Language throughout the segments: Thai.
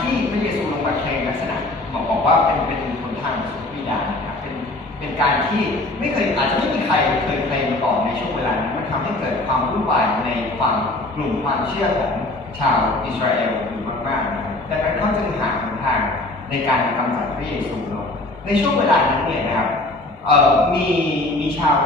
ที่พระเยซูลงมาเคลมลักษณะบอกบอกว่าเป็นเป็นคนทางสุวิญญาณนะครับเป็นเป็นการที่ไม่เคยอาจจะไม่มีใครเคยเคลมมาก่อนในช่วงเวลานั้นมันทำให้เกิดความวุ่นวายในความกลุ่มความเชื่อของชาวอิสราเอลอยู่มากๆนะครับดังนั้นเขาจึงหาหนทางในการกำจัดพระเยซูเนาะในช่วงเวลานั้นเนี่ยนะครับเอ่อมีมีชาว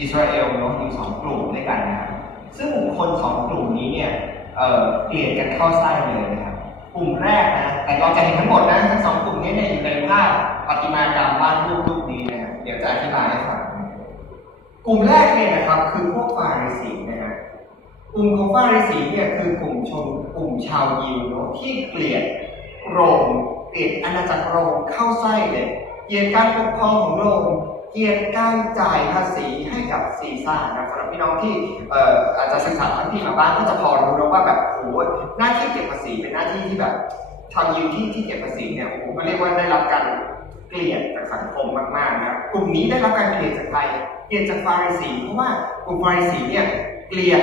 อิสราเอลเนาะอยู่สองกลุ่มด้วยกันนะครับซึ่งคนสองกลุ่มนี้เนี่ยเอ่อเกลียดกันเข้าไส้เลยนะครับ กลุ่มแรกนะแต่เราจะเห็นทั้งหมดนะทั้งสองกลุ่มนี้เนี่ยอยู่ในภาพประติมากรรมวาดรูปรูปนี้นะครับเดี๋ยวจะอธิบายให้ฟังกลุ่มแรกเนี่ยนะครับคือพวกฟาริสีนะฮะกลุ่มของฟาริสีเนี่ยคือกลุ่มชนกลุ่มชาวยิวเนาะที่เกลียดโรมเกลียดอาณาจักรโรมเข้าไส้เลยเกลียดการปกครองของโรม เกียดการจ่ายภาษีให้กับซีซ่าร์นะสำหรับพี่น้องที่ออาจจะศึกษาท้งถิ่มาบ้างก็จะพอรู้นะว่าแบบโหหน้าที่เก็บภาษีเป็นหน้าที่ที่แบบชาวยิวที่ที่เก็บภาษีเนี่ยผมก็เรียกว่าได้รับการเกลียดจากสังคมมากๆนะครับกลุ่มนี้ได้รับการเกลียดจากใครเกลียดจากฟาริสีเพราะว่ากลุ่มฟาริสีเนี่ยเกลียด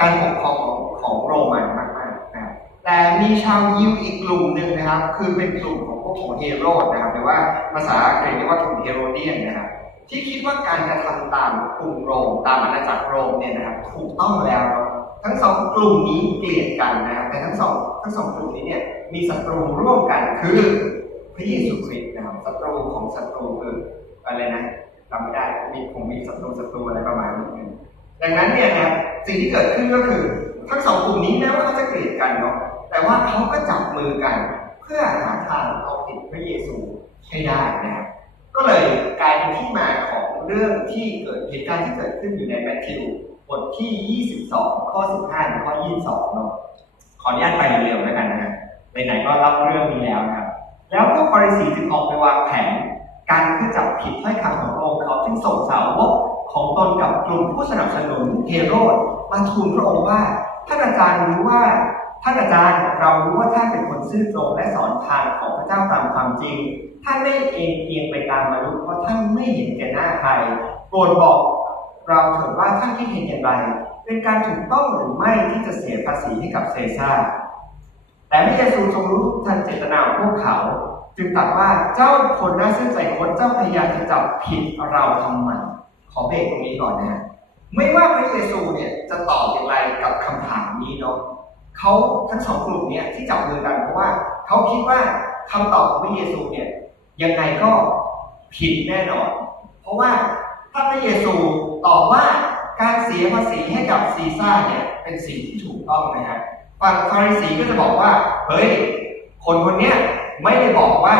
การปกครองของของโรมันมาก แต่มีชาวยิวอีกกลุ่มหนึ่งนะครับ คือเป็นกลุ่มของพวกของเฮโรดนะครับหรือว่าภาษากรีกฤษเรียกว่ากลุ่มเฮโรเดียนนะครับที่คิดว่าการกระทำตามกรุงโรมตามอาณาจักรโรมเนี่ยนะครับถูกต้องแล้ว ทั้งสองกลุ่มนี้เกลียดกันนะครับแต่ทั้งสองทั้งสองกลุ่มนี้เนี่ยมีศัตรูร่วมกันคือพระเยซูคริสต์นะครับศัตรูของศัตรูคืออะไรนะจำไม่ได้มีคงมีศัตรูศัตรูอะไรประมาณนี้ดังนั้นเนี่ยนะสิ่งที่เกิดขึ้นก็คือ ทั้งสองกลุ่มนี้แม้ว่าเขาจะเกลียดกันเนาะแต่ว่าเขาก็จับมือกัน เพื่อหาทางเอาผิดพระเยซูให้ได้นะครับก็เลยกลายเป็นที่มาของเรื่องที่เกิดเหตุการณ์ที่เกิดขึ้นอยู่ในแมทธิวบทที่ 22 ข้อ 15ถึงข้อ 22 เนาะขออนุญาตไปเร็วๆแล้วกันนะฮะไหนๆก็เล่าเรื่องนี้แล้วนะครับ แล้วพวกฟาริสีจึงออกไปวางแผน การเพื่อจับผิดถ้อยคำของพระองค์เขาจึงส่งสาวกของตนกับกลุ่มผู้สนับสนุนเฮโรดมาทูลพระองค์ว่า ท่านอาจารย์รู้ว่าท่านอาจารย์เรารู้ว่าท่านเป็นคนซื่อตรงและสอนทางของพระเจ้าตามความจริง ท่านไม่เองเอียงไปตามมนุษย์เพราะท่านไม่เห็นแก่หน้าใครโปรดบอกเราเถิดว่าท่านคิดเห็นอย่างไร เป็นการถูกต้องหรือไม่ที่จะเสียภาษีให้กับเซซ่าแต่พระเยซูทรงรู้ทันเจตนาของพวกเขา จึงตรัสว่าเจ้าคนน่าเสื่อใจคนเจ้าพยายามจะจับผิดเราทำไมขอเบรกตรงนี้ก่อนนะ ไม่ว่าพระเยซูเนี่ยจะตอบอย่างไรกับคำถามนี้เนาะเขาทั้งสองกลุ่มเนี่ยที่จับมือกันเพราะว่าเขาคิดว่าคำตอบของพระเยซูเนี่ยยังไงก็ผิดแน่นอน เพราะว่าถ้าพระเยซูตอบว่าการเสียภาษีให้กับซีซ่าเนี่ยเป็นสิ่งที่ถูกต้องนะฮะฝั่งฟาริสีก็จะบอกว่า เฮ้ย คนคนเนี้ยไม่ได้บอกว่า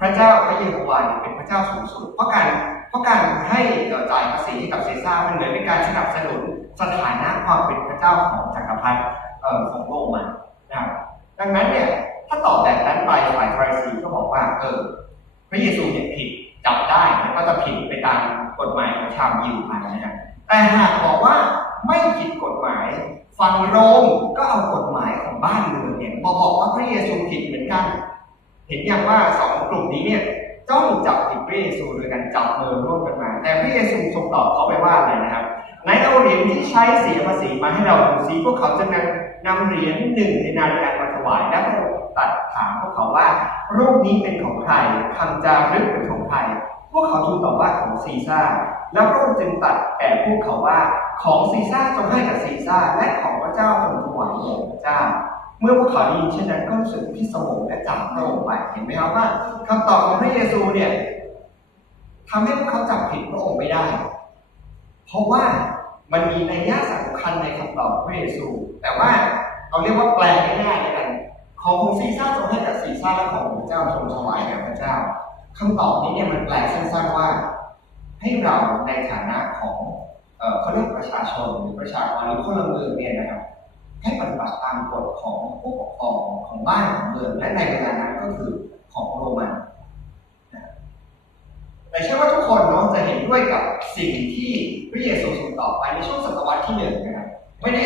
พระเจ้าพระเยโฮวาเนี่ยเป็นพระเจ้าสูงสุด เพราะการเพราะการให้จ่ายภาษีให้กับเซซ่ามันเหมือนเป็นการสนับสนุนสถานะความเป็นพระเจ้าของจักรพรรดิของโรมันนะครับดังนั้นเนี่ยถ้าตอบแบบนั้นไปฝ่ายฟาริสีก็บอกว่าเออพระเยซูเนี่ยผิดจับได้แล้วก็จะผิดไปตามกฎหมายของชาวยิวไปนะครับแต่หากบอกว่าไม่ผิดกฎหมายฝั่งโรมก็เอากฎหมายของบ้านเมืองเนี่ยมาบอกว่าพระเยซูผิด เห็นอย่างว่าสองกลุ่มนี้เนี่ยจ้องจับผิดพระเยซูโดยการจับมือร่วมกันมา แต่พระเยซูทรงตอบเขาไปว่าอะไรนะครับไหนเอาเหรียญที่ใช้เสียภาษีมาให้เราดูซิพวกเขาจะนำนำเหรียญหนึ่งในนาฬิกามาถวายและพระองค์ตัดถามพวกเขาว่ารูปนี้เป็นของใครคำจารึกเป็นของใครพวกเขาทูลตอบว่าของซีซ่าแล้วพระองค์จึงตัดแก่พวกเขาว่าของซีซ่าจงให้กับซีซ่าและของพระเจ้าจงถวายแด่พระเจ้า มื่อพวกเขาได้ยินเช่นนั้นก็รู้สึกพิศวงและจับพระองค์ไปเห็นไหมครับว่าคำตอบของพระเยซูเนี่ยทำให้พวกเขาจับผิดพระองค์ไม่ได้ เพราะว่ามันมีนัยยะสำคัญในคำตอบพระเยซู แต่ว่าเราเรียกว่าแปลง่ายๆแล้วกันของของซีซ่าทรงให้กับซีซ่าและของพระเจ้าทรงถวายแก่พระเจ้าคำตอบนี้เนี่ยมันแปลสั้นๆว่า ให้เราในฐานะของเอ่อเขาเรียกประชาชนหรือประชากรหรือพลเมืองเนี่ยนะครับ ให้ปฏิบัติตามกฎของผู้ปกครองของบ้านของเมืองและในเวลานั้นก็คือของโรมันแต่เชื่อว่าทุกคนน้องจะเห็นด้วยกับสิ่งที่พระเยซูทรงตอบไปในช่วงศตวรรษที่หนึ่งนะครับไม่ได้